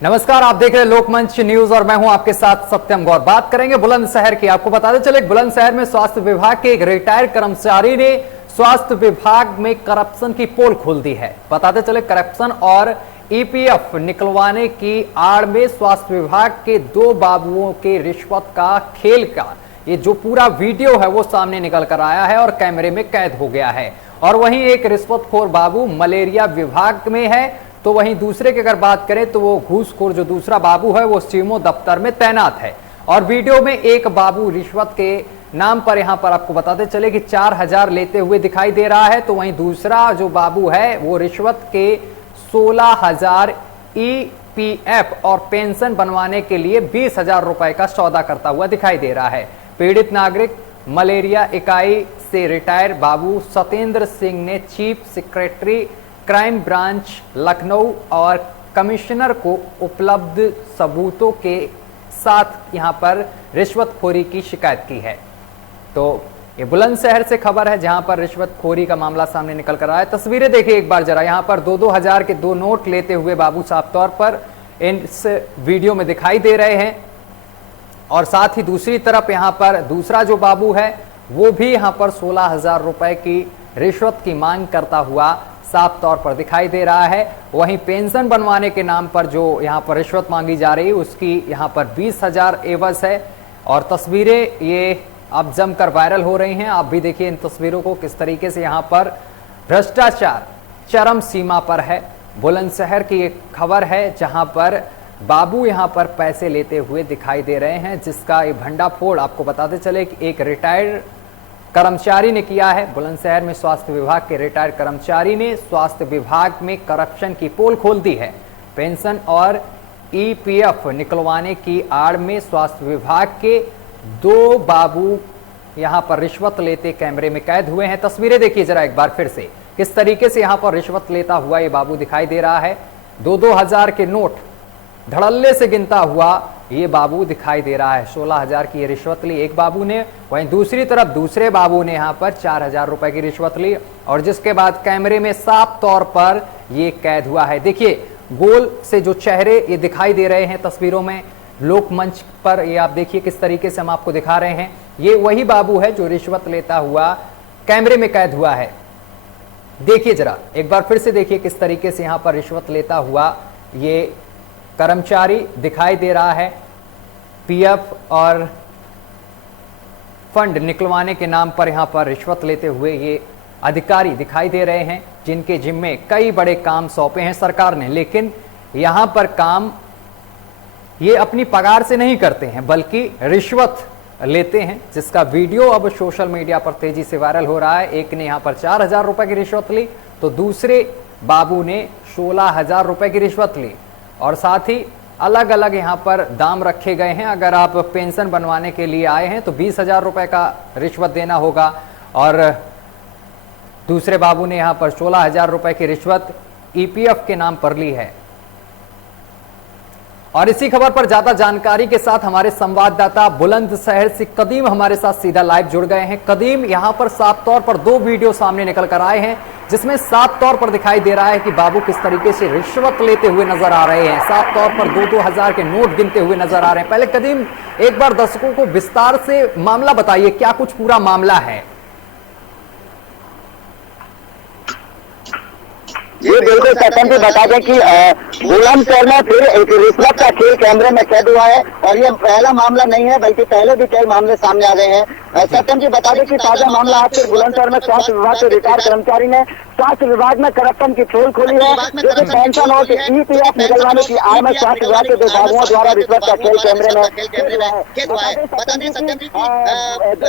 नमस्कार, आप देख रहे हैं लोकमंच न्यूज और मैं हूं आपके साथ सत्यम गौर। बात करेंगे बुलंदशहर की। आपको बताते चले बुलंदशहर में स्वास्थ्य विभाग के एक रिटायर्ड कर्मचारी ने स्वास्थ्य विभाग में करप्शन की पोल खोल दी है। बताते चले करप्शन और ईपीएफ निकलवाने की आड़ में स्वास्थ्य विभाग के दो बाबुओं के रिश्वत का खेल का ये जो पूरा वीडियो है वो सामने निकल कर आया है और कैमरे में कैद हो गया है। और वहीं एक रिश्वतखोर बाबू मलेरिया विभाग में है, तो वहीं दूसरे की अगर बात करें तो वो घूसखोर जो दूसरा बाबू है वो सीएमओ दफ्तर में तैनात है। और वीडियो में एक बाबू रिश्वत के नाम पर यहां पर आपको बताते चले कि 4000 लेते हुए दिखाई दे रहा है, तो वहीं दूसरा जो बाबू है वो रिश्वत के 16000 ईपीएफ और पेंशन बनवाने के लिए 20000 रुपए का सौदा करता हुआ दिखाई दे रहा है। पीड़ित नागरिक मलेरिया इकाई से रिटायर बाबू सत्येंद्र सिंह ने chief secretary crime branch Lucknow और कमिश्नर को उपलब्ध सबूतों के साथ यहां पर रिश्वतखोरी की शिकायत की है। तो ये बुलंदशहर से खबर है जहां पर रिश्वतखोरी का मामला सामने निकल कर आया है। तस्वीरें देखिए एक बार जरा। यहां पर 2-2 हजार के 2 नोट लेते हुए बाबू साफ तौर पर इस वीडियो में दिखाई दे रहे हैं। और साथ ही दूसरी तरफ यहां पर दूसरा जो बाबू है वो भी यहां पर 16000 रुपए की रिश्वत की मांग करता हुआ साफ तौर पर दिखाई दे रहा है। वहीं पेंशन बनवाने के नाम पर जो यहां पर रिश्वत मांगी जा रही है उसकी यहां पर 20000 एवज है। और तस्वीरें ये अब जमकर वायरल हो रही हैं। आप भी देखिए इन तस्वीरों को, किस तरीके से यहां पर भ्रष्टाचार चरम सीमा पर है। बुलंदशहर की एक खबर है जहां पर बाबू यहां पर पैसे लेते हुए दिखाई दे रहे हैं, जिसका ये भंडाफोड़ आपको बताते चले कि एक रिटायर्ड कर्मचारी ने किया है। बुलंदशहर में स्वास्थ्य विभाग के रिटायर्ड कर्मचारी ने स्वास्थ्य विभाग में करप्शन की पोल खोल दी है। पेंशन और ईपीएफ निकलवाने की आड़ में स्वास्थ्य विभाग के दो बाबू यहां पर रिश्वत लेते कैमरे में कैद हुए हैं। तस्वीरें देखिए जरा एक बार फिर से, किस तरीके से यहां पर रिश्वत लेता हुआ ये बाबू दिखाई दे रहा है। 2-2 हजार के नोट धड़ल्ले से गिनता हुआ ये बाबू दिखाई दे रहा है। 16000 की ये रिश्वत ली एक बाबू ने, वहीं दूसरी तरफ दूसरे बाबू ने यहां पर 4000 रुपए की रिश्वत ली और जिसके बाद कैमरे में साफ तौर पर ये कैद हुआ है। देखिए गोल से जो चेहरे ये दिखाई दे रहे हैं तस्वीरों में लोकमंच पर, ये आप देखिए किस तरीके से हम आपको दिखा रहे हैं। ये वही बाबू है जो रिश्वत लेता हुआ कैमरे में कैद हुआ है। देखिए जरा एक बार फिर से देखिए किस तरीके से यहां पर रिश्वत लेता हुआ ये कर्मचारी दिखाई दे रहा है। पीएफ और फंड निकलवाने के नाम पर यहां पर रिश्वत लेते हुए ये अधिकारी दिखाई दे रहे हैं, जिनके जिम्मे कई बड़े काम सौंपे हैं सरकार ने, लेकिन यहां पर काम ये अपनी पगार से नहीं करते हैं बल्कि रिश्वत लेते हैं, जिसका वीडियो अब सोशल मीडिया पर तेजी से वायरल हो रहा है। एक ने यहां पर 4000 रुपए की रिश्वत ली तो दूसरे बाबू ने 16000 रुपए की रिश्वत ली। और साथ ही अलग अलग यहां पर दाम रखे गए हैं। अगर आप पेंशन बनवाने के लिए आए हैं तो 20000 रुपए का रिश्वत देना होगा और दूसरे बाबू ने यहां पर 16000 रुपए की रिश्वत ईपीएफ के नाम पर ली है। और इसी खबर पर ज्यादा जानकारी के साथ हमारे संवाददाता बुलंदशहर से कदीम हमारे साथ सीधा लाइव जुड़ गए हैं। कदीम, यहां पर साफ तौर पर 2 वीडियो सामने निकल कर आए हैं जिसमें साफ तौर पर दिखाई दे रहा है कि बाबू किस तरीके से रिश्वत लेते हुए नजर आ रहे हैं। साफ तौर पर 2-2 हजार के नोट गिनते हुए नजर आ रहे हैं। पहले कदीम एक बार दर्शकों को विस्तार से मामला बताइए, क्या कुछ पूरा मामला है? ये बिल्कुल सत्यम जी बता दें कि बुलंदशहर में फिर एक रिश्वत का खेल कैमरे में कैद हुआ है और ये पहला मामला नहीं है बल्कि पहले भी कई मामले सामने आ गए हैं। सत्यम जी बता दें कि ताजा मामला आज फिर बुलंदशहर में स्वास्थ्य विभाग के रिटायर्ड कर्मचारी ने स्वास्थ्य विभाग में करप्शन की पोल खोली है, जो कि पेंशन और ईपीएफ निकलवाने की आड़ में स्वास्थ्य विभाग के 2 बाबुओं द्वारा रिश्वत का खेल कैमरे में कैद हुआ है। बता दें सत्यम जी जो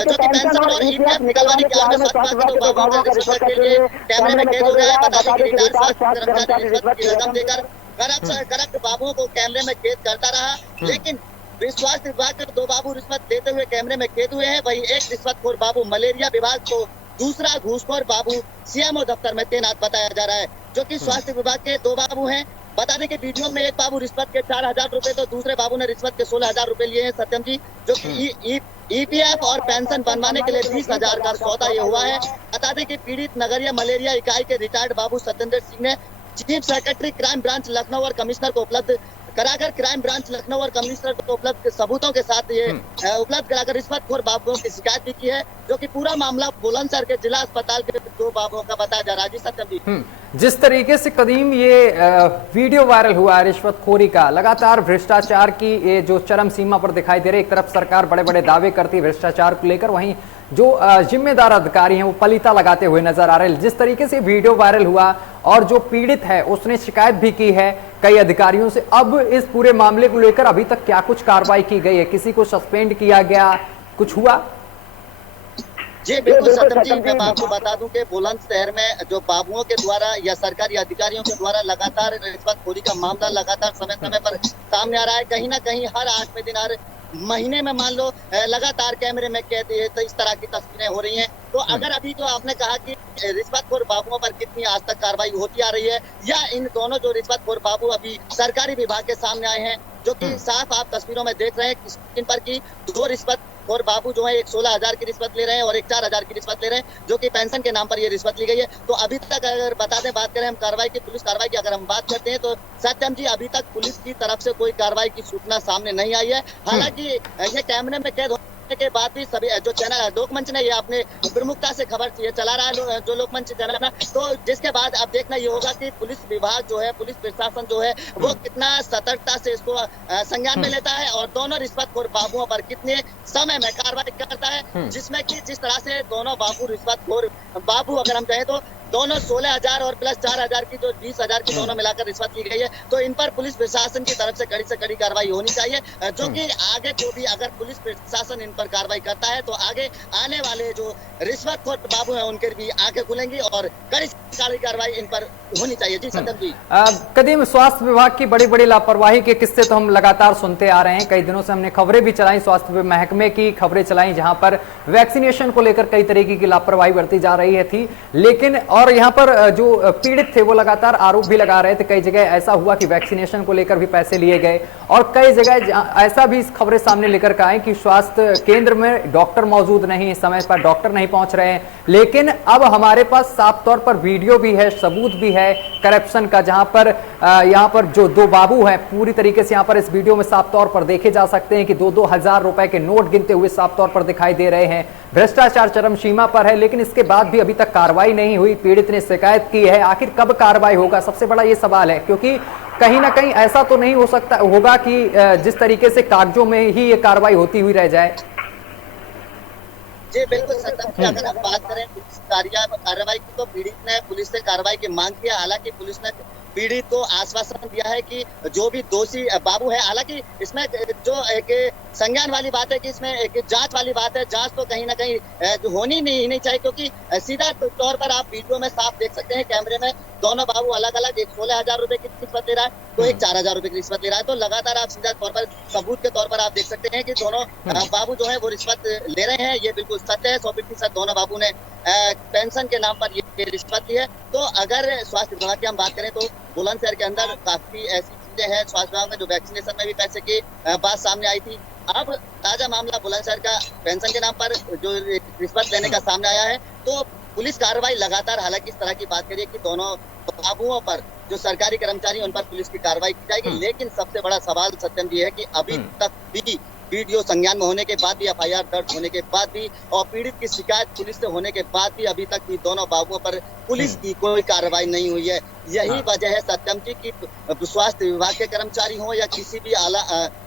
कि पेंशन और ईपीएफ निकलवाने की आड़ में स्वास्थ्य विभाग के 2 बाबुओं का रिश्वत का खेल कैमरे में कैद हुआ है। बता दें कि स्वास्थ्य कर्मचारी रिश्वत की रकम देकर करप्ट बाबुओं को कैमरे में कैद करता रहा, लेकिन स्वास्थ्य विभाग के 2 बाबू रिश्वत देते हुए कैमरे में कैद हुए हैं। वहीं एक रिश्वतखोर बाबू मलेरिया विभाग को, दूसरा घूसखोर बाबू सीएमओ दफ्तर में तैनात बताया जा रहा है, जो कि स्वास्थ्य विभाग के 2 बाबू हैं। बता दें कि वीडियो में एक बाबू रिश्वत के 4000 रुपए तो दूसरे बाबू ने रिश्वत के 16000 रुपए लिए हैं सत्यम जी, जो कि ईपीएफ और पेंशन बनवाने के लिए 20000 का सौदा ये हुआ है। बता दें कि पीड़ित नगरीय मलेरिया इकाई के रिटायर्ड बाबू सत्येंद्र सिंह ने chief secretary crime branch Lucknow और कमिश्नर को उपलब्ध कराकर क्राइम ब्रांच लखनऊ और कमिश्नर को उपलब्ध सबूतों के साथ ये उपलब्ध कराकर रिश्वतखोर बाबुओं की शिकायत भी की है, जो कि पूरा मामला बुलंदशहर के जिला अस्पताल के 2 बाबुओं का बताया जा रहा है। जी सत्यम जी, जिस तरीके से कदीम ये वीडियो वायरल हुआ है रिश्वतखोरी का, लगातार भ्रष्टाचार की ये जो चरम सीमा पर दिखाई दे रही है। एक तरफ सरकार बड़े बड़े दावे करती है भ्रष्टाचार को लेकर, वहीं जो जिम्मेदार अधिकारी हैं वो पलीता लगाते हुए नजर आ रहे हैं। जिस तरीके से वीडियो वायरल हुआ और जो पीड़ित है उसने शिकायत भी की है कई अधिकारियों से, अब इस पूरे मामले को लेकर अभी तक क्या कुछ कार्रवाई की गई है? किसी को सस्पेंड किया गया, कुछ हुआ? जी बिल्कुल सत्यम जी, मैं आपको बता दूं कि बुलंदशहर में जो बाबुओं के द्वारा या सरकारी अधिकारियों के द्वारा लगातार रिश्वतखोरी का मामला लगातार समय समय पर सामने आ रहा है। कहीं ना कहीं हर 8वें दिन, हर महीने में मान लो लगातार कैमरे में कैद तो इस तरह की तस्वीरें हो रही हैं। तो अगर अभी जो आपने कहा कि रिश्वतखोर बाबुओं पर कितनी आज तक कार्रवाई होती आ रही है, या इन दोनों जो रिश्वतखोर बाबू अभी सरकारी विभाग के सामने आए हैं, जो कि साफ आप तस्वीरों में देख रहे हैं स्क्रीन पर की 2 रिश्वतखोर बाबू जो है, एक 16,000 की रिश्वत ले रहे हैं और एक 4,000 की रिश्वत ले रहे हैं, जो कि पेंशन के नाम पर ये रिश्वत ली गई है। तो अभी तक अगर बात करें हम कार्रवाई की, पुलिस कार्रवाई की अगर हम बात करते हैं, तो सत्यम जी अभी तक पुलिस की तरफ से कोई कार्रवाई की सूचना सामने नहीं आई है। हालांकि ये कैमरे में कैद के बाद भी सभी जो चैनल लोकमंच ने ये अपने प्रमुखता से खबर चला रहा है, जो लोकमंच चैनल है, तो जिसके बाद अब देखना ये होगा कि पुलिस विभाग जो है, पुलिस प्रशासन जो है, वो कितना सतर्कता से इसको संज्ञान में लेता है और दोनों रिश्वतखोर बाबुओं पर कितने समय में कार्रवाई करता है। जिसमें कि जिस तरह से दोनों बाबू रिश्वतखोर बाबू, अगर हम कहें तो दोनों 16,000 और प्लस 4,000 की जो 20,000 की दोनों मिलाकर रिश्वत ली गई है, तो इन पर पुलिस प्रशासन की तरफ से कड़ी कार्रवाई होनी चाहिए, जो कि आगे जो भी अगर पुलिस प्रशासन इन पर कार्रवाई करता है तो आगे आने वाले जो रिश्वतखोर बाबू हैं उनके भी आंखें खुलेंगी और कड़ी कार्रवाई इन पर होनी चाहिए। जी सत्यम जी, कदीम, स्वास्थ्य विभाग की बड़ी बड़ी लापरवाही के किस्से तो हम लगातार सुनते आ रहे हैं। कई दिनों से हमने खबरें भी चलाई, स्वास्थ्य महकमे की खबरें चलाई, जहां पर वैक्सीनेशन को लेकर कई तरीके की लापरवाही बरती जा रही है थी। लेकिन और यहाँ पर जो पीड़ित थे वो लगातार आरोप भी लगा रहे थे, कई जगह ऐसा हुआ कि वैक्सीनेशन को लेकर भी पैसे लिए गए, और कई जगह ऐसा भी खबरें सामने लेकर आए कि स्वास्थ्य केंद्र में डॉक्टर मौजूद नहीं, समय पर डॉक्टर नहीं पहुंच रहे हैं। लेकिन अब हमारे पास साफ तौर पर वीडियो भी है, सबूत भी है करप्शन का, जहां पर यहाँ पर जो 2 बाबू हैं पूरी तरीके से यहाँ पर इस वीडियो में साफ तौर पर देखे जा सकते हैं कि 2-2 हजार रुपए के नोट गिनते हुए साफ तौर पर दिखाई दे रहे हैं। भ्रष्टाचार चरम सीमा पर है, लेकिन इसके बाद भी अभी तक कार्रवाई नहीं हुई। पीड़ित ने शिकायत की है, आखिर कब कार्रवाई होगा, सबसे बड़ा ये सवाल है, क्योंकि कहीं ना कहीं ऐसा तो नहीं हो सकता होगा कि जिस तरीके से कागजों में ही ये कार्रवाई होती हुई रह जाए। जी बिल्कुल सत्यम, अगर हम बात करें पुलिस कार्रवाई की, तो पीड़ित ने पुलिस से कार्रवाई की मांग की है। हालांकि पुलिस ने पीड़ित को आश्वासन दिया है कि जो भी दोषी बाबू है, हालांकि इसमें जो एक संज्ञान वाली बात है कि इसमें एक जांच वाली बात है, जांच तो कहीं ना कहीं होनी नहीं चाहिए, क्योंकि सीधा तौर पर आप वीडियो में साफ देख सकते हैं कैमरे में दोनों बाबू अलग अलग, एक 16,000 रुपए की रिश्वत ले रहा है तो एक 4,000 रुपए की रिश्वत ले रहा है। तो लगातार आप सीधा तौर पर सबूत के तौर पर आप देख सकते हैं कि दोनों बाबू जो है वो रिश्वत ले रहे हैं। ये बिल्कुल सत्य है, 100% दोनों बाबू ने पेंशन के नाम पर ये रिश्वत ली है। तो अगर स्वास्थ्य विभाग की हम बात करें तो बुलंदशहर के अंदर काफी ऐसी चीजें हैं, स्वास्थ्य विभाग में जो वैक्सीनेशन में भी पैसे की बात सामने आई थी। अब ताजा मामला बुलंदशहर का पेंशन के नाम पर जो रिश्वत लेने का सामने आया है, तो पुलिस कार्रवाई लगातार, हालांकि इस तरह की बात करिए कि दोनों बाबुओं पर जो सरकारी कर्मचारी उन पर पुलिस की कार्रवाई की जाएगी, लेकिन सबसे बड़ा सवाल सत्यम जी है कि अभी तक भी वीडियो संज्ञान में होने के बाद भी, FIR दर्ज होने के बाद भी और पीड़ित की शिकायत पुलिस से होने के बाद भी अभी तक भी दोनों बाबुओं पर पुलिस की कोई कार्रवाई नहीं हुई है। यही वजह है सत्यम जी की स्वास्थ्य विभाग के कर्मचारी हों या किसी भी आला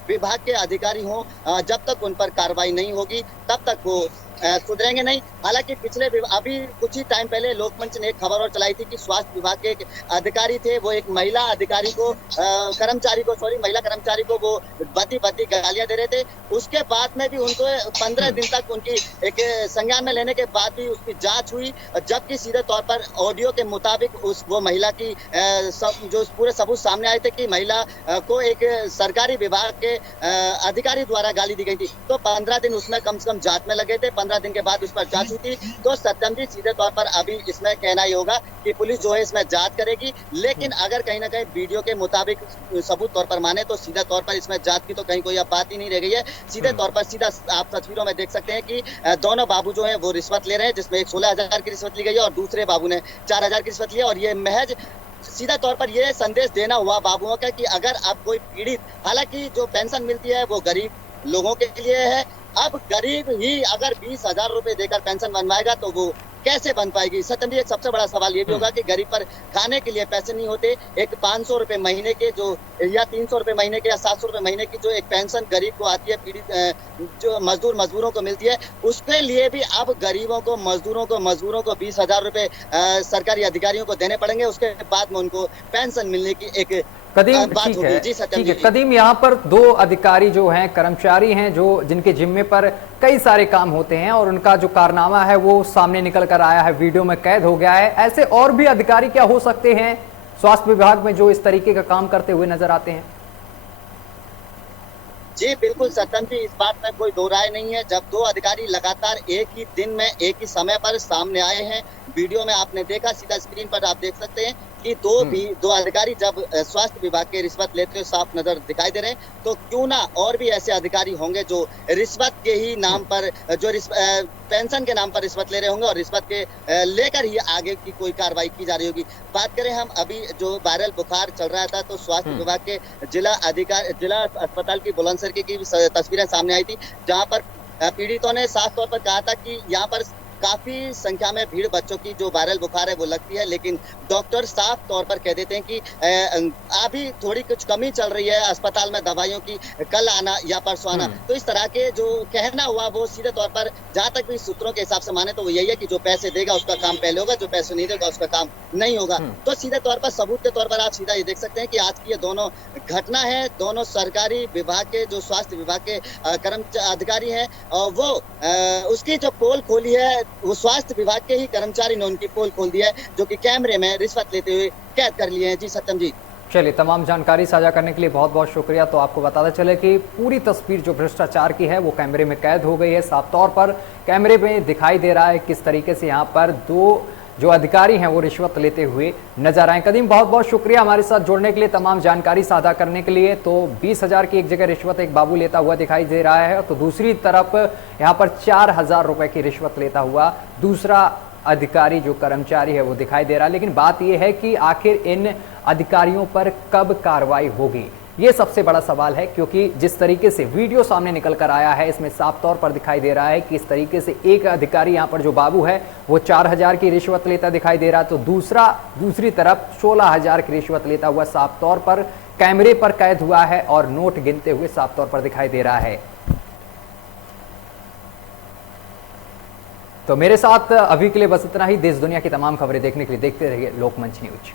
विभाग के अधिकारी हों, जब तक उन पर कार्रवाई नहीं होगी तब तक वो सुधरेंगे नहीं। हालांकि अभी कुछ ही टाइम पहले लोकमंच ने एक खबर और चलाई थी कि स्वास्थ्य विभाग के एक अधिकारी थे, वो एक महिला अधिकारी को महिला कर्मचारी को वो बदी गालियां दे रहे थे। उसके बाद में भी उनको 15 दिन तक उनकी एक संज्ञान में लेने के बाद भी उसकी जांच हुई, जबकि सीधे तौर पर ऑडियो के मुताबिक वो महिला की जो पूरे सबूत सामने आए थे कि महिला को एक सरकारी विभाग के अधिकारी द्वारा गाली दी गई थी। तो 15 दिन उसमें कम से कम जांच में लगे थे, 15 दिन के बाद उस पर जांच हुई थी। तो सत्यम जी सीधे तौर पर अभी इसमें कहना ही होगा कि पुलिस जो है इसमें जांच करेगी, लेकिन अगर कहीं ना कहीं वीडियो के मुताबिक सबूत तौर पर माने तो सीधा तौर पर इसमें जांच की तो कहीं कोई अब बात ही नहीं रह गई है। सीधे तौर पर सीधा आप तस्वीरों में देख सकते हैं कि दोनों बाबू जो है वो रिश्वत ले रहे हैं, जिसमें एक 16,000 की रिश्वत ली गई है और दूसरे बाबू ने 4,000 की रिश्वत ली है। और ये महज सीधा तौर पर ये संदेश देना हुआ बाबुओं का कि अगर आप कोई पीड़ित, हालांकि जो पेंशन मिलती है वो गरीब लोगों के लिए है, अब गरीब ही अगर 20,000 रुपए देकर पेंशन बनवाएगा तो वो कैसे बन पाएगी। सत्यम जी, एक सबसे बड़ा सवाल ये भी होगा कि गरीब पर खाने के लिए पैसे नहीं होते। एक 500 रुपए महीने के जो, या 300 रुपए महीने के, या 700 रुपए महीने की जो एक पेंशन गरीब को आती है, पीड़ित जो मजदूरों को मिलती है, उसके लिए भी अब गरीबों को, मजदूरों को 20,000 रुपए सरकारी अधिकारियों को देने पड़ेंगे। उसके बाद में उनको पेंशन मिलने की एक कदीम, बात ठीक होगी। है, जी सत्यम ठीक है जी। कदीम, यहाँ पर दो अधिकारी जो हैं, कर्मचारी हैं, जो जिनके जिम्मे पर कई सारे काम होते हैं और उनका जो कारनामा है वो सामने निकल कर आया है, वीडियो में कैद हो गया है। ऐसे और भी अधिकारी क्या हो सकते हैं स्वास्थ्य विभाग में जो इस तरीके का काम करते हुए नजर आते हैं? जी बिल्कुल सत्यम जी, इस बात में कोई दो राय नहीं है। जब दो अधिकारी लगातार एक ही दिन में, एक ही समय पर सामने आए हैं, वीडियो में आपने देखा, सीधा स्क्रीन पर आप देख सकते हैं कि दो अधिकारी जब स्वास्थ्य विभाग के रिश्वत लेते हुए साफ नजर दिखाई दे रहे हैं, तो क्यों ना और भी ऐसे अधिकारी होंगे जो रिश्वत के ही नाम पर, जो पेंशन के नाम पर रिश्वत ले रहे होंगे और रिश्वत के लेकर ही आगे की कोई कार्रवाई की जा रही होगी। बात करें हम, अभी जो वायरल बुखार चल रहा था, तो स्वास्थ्य विभाग के जिला अस्पताल की बुलंदशहर की तस्वीरें सामने आई थी, जहाँ पर पीड़ितों ने साफ तौर पर कहा था कि यहाँ पर काफी संख्या में भीड़ बच्चों की जो वायरल बुखार है वो लगती है, लेकिन डॉक्टर साफ तौर पर कह देते हैं कि अभी थोड़ी कुछ कमी चल रही है अस्पताल में दवाइयों की, कल आना या परसों आना। तो इस तरह के जो कहना हुआ वो सीधे तौर पर, जहां तक भी सूत्रों के हिसाब से माने तो वो यही है कि जो पैसे देगा उसका काम पहले होगा, जो पैसे नहीं देगा उसका काम नहीं होगा। तो सीधे तौर पर सबूत के तौर पर आप सीधा ये देख सकते हैं कि आज की ये दोनों घटना है, दोनों सरकारी विभाग के, जो स्वास्थ्य विभाग के कर्मचारी अधिकारी हैं, और वो उसकी जो पोल खोली है वो स्वास्थ्य विभाग के ही कर्मचारी ने उनकी पोल खोल दी है, जो कि कैमरे में रिश्वत लेते हुए कैद कर लिए हैं। जी सत्यम जी। चलिए, तमाम जानकारी साझा करने के लिए बहुत बहुत शुक्रिया। तो आपको बताते चले कि पूरी तस्वीर जो भ्रष्टाचार की है वो कैमरे में कैद हो गई है, साफ तौर पर कैमरे में दिखाई दे रहा है किस तरीके से यहाँ पर दो जो अधिकारी हैं वो रिश्वत लेते हुए नजर आए। कदीम, बहुत बहुत शुक्रिया हमारे साथ जुड़ने के लिए, तमाम जानकारी साझा करने के लिए। तो 20,000 की एक जगह रिश्वत एक बाबू लेता हुआ दिखाई दे रहा है, तो दूसरी तरफ यहाँ पर 4,000 रुपए की रिश्वत लेता हुआ दूसरा अधिकारी जो कर्मचारी है वो दिखाई दे रहा है। लेकिन बात यह है कि आखिर इन अधिकारियों पर कब कार्रवाई होगी, ये सबसे बड़ा सवाल है, क्योंकि जिस तरीके से वीडियो सामने निकल कर आया है इसमें साफ तौर पर दिखाई दे रहा है कि इस तरीके से एक अधिकारी यहाँ पर जो बाबू है वो 4,000 की रिश्वत लेता दिखाई दे रहा है, तो दूसरी तरफ 16,000 की रिश्वत लेता हुआ साफ तौर पर कैमरे पर कैद हुआ है और नोट गिनते हुए साफ तौर पर दिखाई दे रहा है। तो मेरे साथ अभी के लिए बस इतना ही। देश दुनिया की तमाम खबरें देखने के लिए देखते रहिए लोकमंच न्यूज।